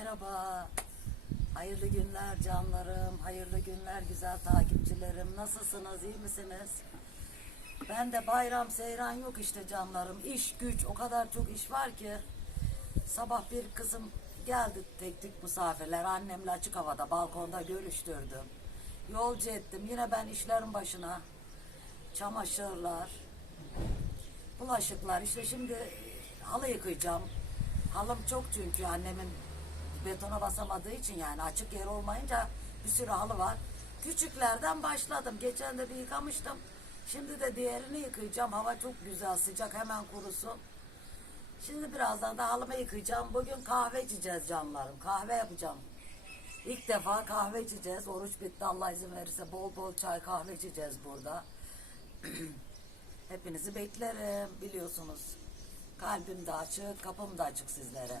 merhaba. Hayırlı günler canlarım, hayırlı günler güzel takipçilerim. Nasılsınız, iyi misiniz? Ben de bayram seyran yok işte canlarım. İş güç, o kadar çok iş var ki. Sabah bir kızım geldi tek tek misafirler. Annemle açık havada balkonda görüştürdüm. Yolcu ettim. Yine ben işlerin başına. Çamaşırlar, bulaşıklar. İşte şimdi halı yıkayacağım. Halım çok çünkü annemin betona basamadığı için yani açık yer olmayınca bir sürü halı var. Küçüklerden başladım. Geçen de bir yıkamıştım. Şimdi de diğerini yıkayacağım. Hava çok güzel sıcak hemen kurusun. Şimdi birazdan da halımı yıkayacağım. Bugün kahve içeceğiz canlarım. Kahve yapacağım. İlk defa kahve içeceğiz. Oruç bitti Allah izin verirse bol bol çay kahve içeceğiz burada. Hepinizi beklerim biliyorsunuz. Kalbim de açık, kapım da açık sizlere.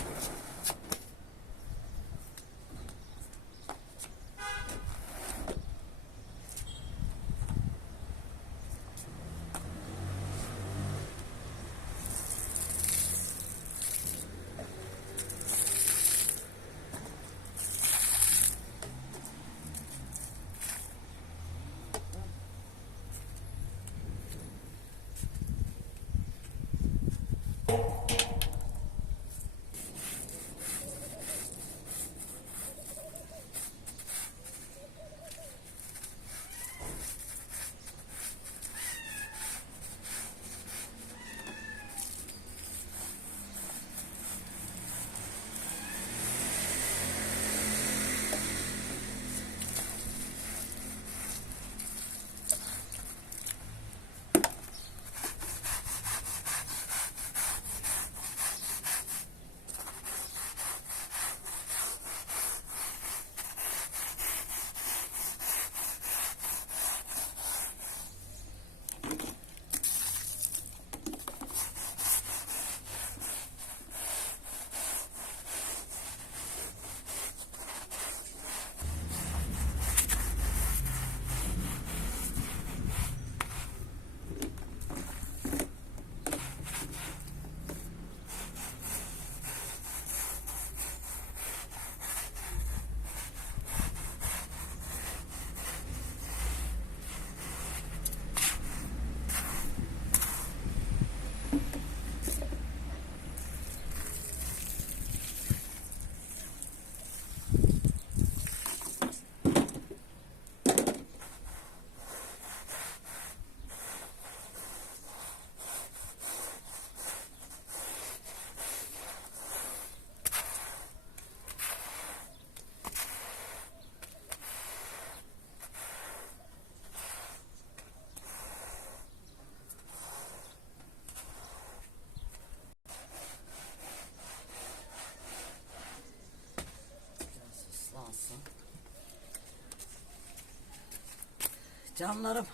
Canlarım.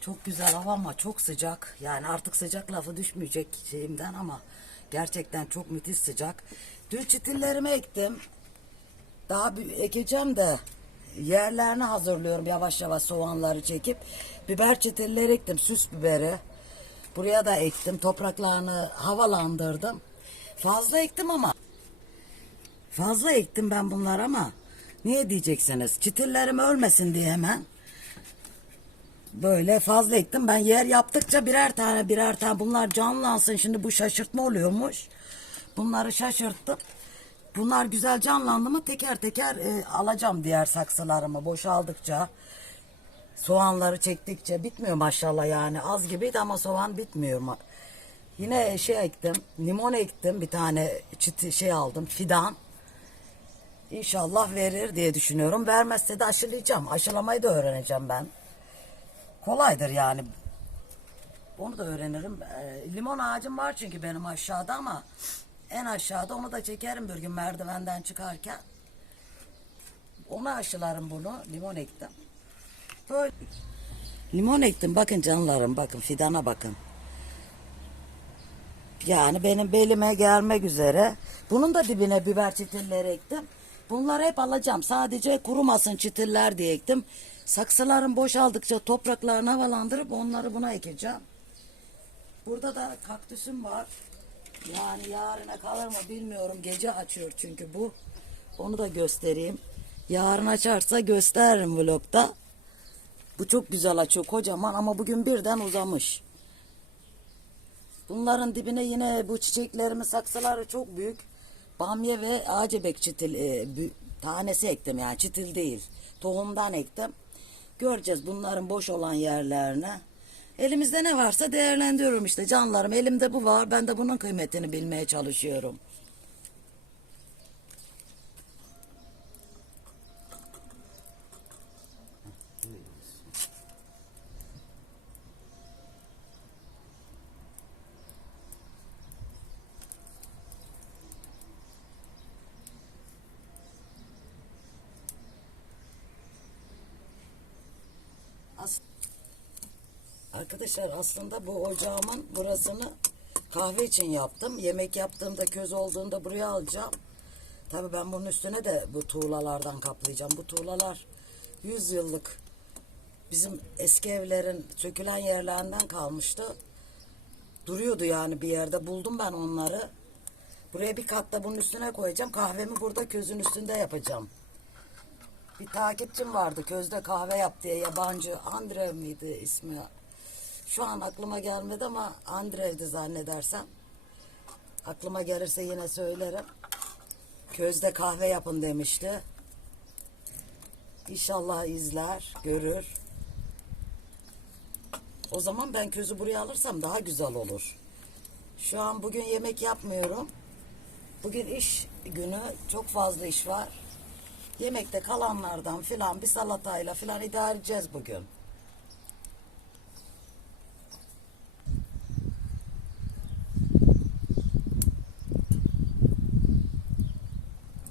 Çok güzel hava ama çok sıcak. Yani artık sıcak lafı düşmeyecek şeyimden ama gerçekten çok müthiş sıcak. Dün çitillerimi ektim. Daha bir ekeceğim de yerlerini hazırlıyorum yavaş yavaş soğanları çekip. Biber çitilleri ektim, süs biberi. Buraya da ektim. Topraklarını havalandırdım. Fazla ektim ama Fazla ektim ben bunlar ama niye diyeceksiniz? Çitillerim ölmesin diye hemen. Böyle fazla ektim. Ben yer yaptıkça birer tane birer tane bunlar canlansın. Şimdi bu şaşırtma oluyormuş. Bunları şaşırttım. Bunlar güzel canlandı mı teker teker e, alacağım diğer saksılarımı boşaldıkça. Soğanları çektikçe bitmiyor maşallah yani. Az gibiydi ama soğan bitmiyor. Yine şey ektim. Limon ektim. Bir tane çiti şey aldım. Fidan. İnşallah verir diye düşünüyorum. Vermezse de aşılayacağım. Aşılamayı da öğreneceğim ben. Kolaydır yani. Onu da öğrenirim. Ee, limon ağacım var çünkü benim aşağıda ama en aşağıda onu da çekerim bir gün merdivenden çıkarken. Ona aşılarım bunu. Limon ektim. Böyle. Limon ektim. Bakın canlarım bakın fidana bakın. Yani benim belime gelmek üzere. Bunun da dibine biber çitilleri ektim. Bunları hep alacağım. Sadece kurumasın çitiller diye ektim. Saksılarım boşaldıkça topraklarını havalandırıp onları buna ekeceğim. Burada da kaktüsüm var. Yani yarına kalır mı bilmiyorum. Gece açıyor çünkü bu. Onu da göstereyim. Yarın açarsa gösteririm vlogda. Bu çok güzel açıyor kocaman ama bugün birden uzamış. Bunların dibine yine bu çiçeklerimin saksıları çok büyük. Bamya ve acebek çitil e, tanesi ektim yani çitil değil. Tohumdan ektim. Göreceğiz bunların boş olan yerlerini. Elimizde ne varsa değerlendiriyorum işte canlarım. Elimde bu var. Ben de bunun kıymetini bilmeye çalışıyorum. Arkadaşlar aslında bu ocağımın burasını kahve için yaptım. Yemek yaptığımda köz olduğunda buraya alacağım. Tabii ben bunun üstüne de bu tuğlalardan kaplayacağım. Bu tuğlalar 100 yıllık bizim eski evlerin sökülen yerlerinden kalmıştı. Duruyordu yani bir yerde. Buldum ben onları. Buraya bir kat da bunun üstüne koyacağım. Kahvemi burada közün üstünde yapacağım. Bir takipçim vardı közde kahve yap diye yabancı Andrev miydi ismi? Şu an aklıma gelmedi ama Andrev'di zannedersem. Aklıma gelirse yine söylerim. Közde kahve yapın demişti. İnşallah izler, görür. O zaman ben közü buraya alırsam daha güzel olur. Şu an bugün yemek yapmıyorum. Bugün iş günü çok fazla iş var. Yemekte kalanlardan filan bir salatayla filan idare edeceğiz bugün.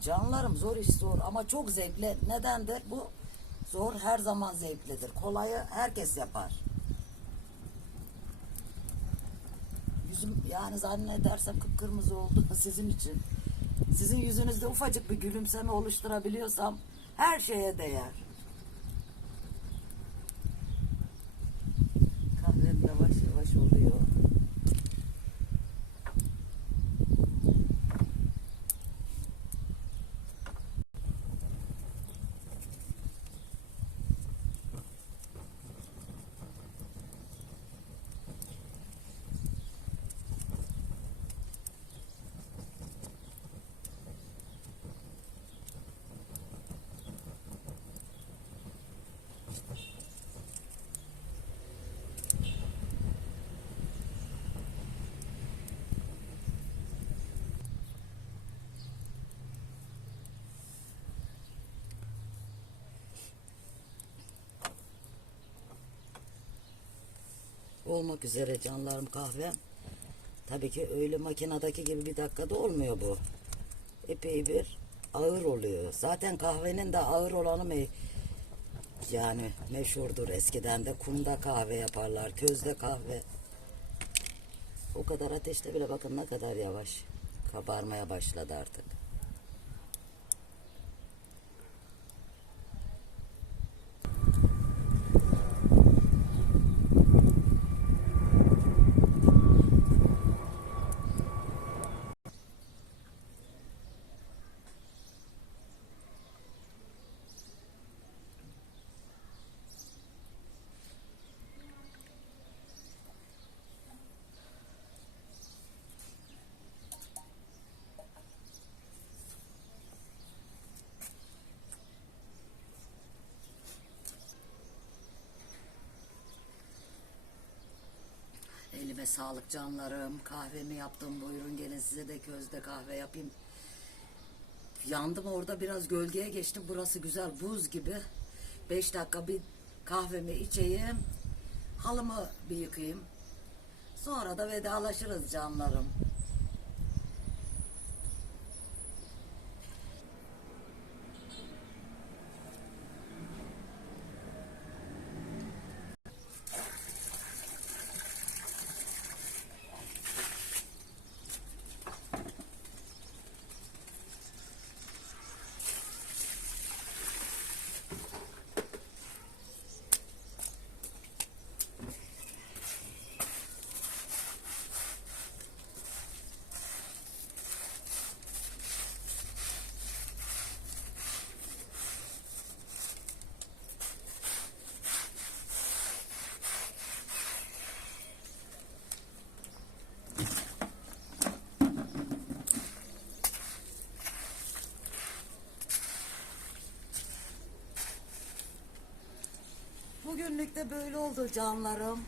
Canlarım zor iş zor ama çok zevkli. Nedendir? Bu zor her zaman zevklidir. Kolayı herkes yapar. Yüzüm yani zannedersem kıpkırmızı oldu sizin için. Sizin yüzünüzde ufacık bir gülümseme oluşturabiliyorsam her şeye değer. Kahvem yavaş yavaş oluyor. Olmak üzere canlarım kahvem. Tabii ki öyle makinedeki gibi bir dakikada olmuyor bu. Epey bir ağır oluyor. Zaten kahvenin de ağır olanı me yani meşhurdur eskiden de kumda kahve yaparlar, közde kahve. O kadar ateşte bile bakın ne kadar yavaş kabarmaya başladı artık. Elime sağlık canlarım. Kahvemi yaptım. Buyurun gelin size de közde kahve yapayım. Yandım orada biraz gölgeye geçtim. Burası güzel buz gibi. Beş dakika bir kahvemi içeyim. Halımı bir yıkayayım. Sonra da vedalaşırız canlarım. Bugünlük de böyle oldu canlarım.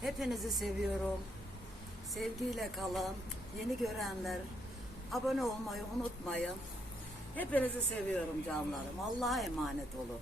Hepinizi seviyorum. Sevgiyle kalın. Yeni görenler abone olmayı unutmayın. Hepinizi seviyorum canlarım. Allah'a emanet olun.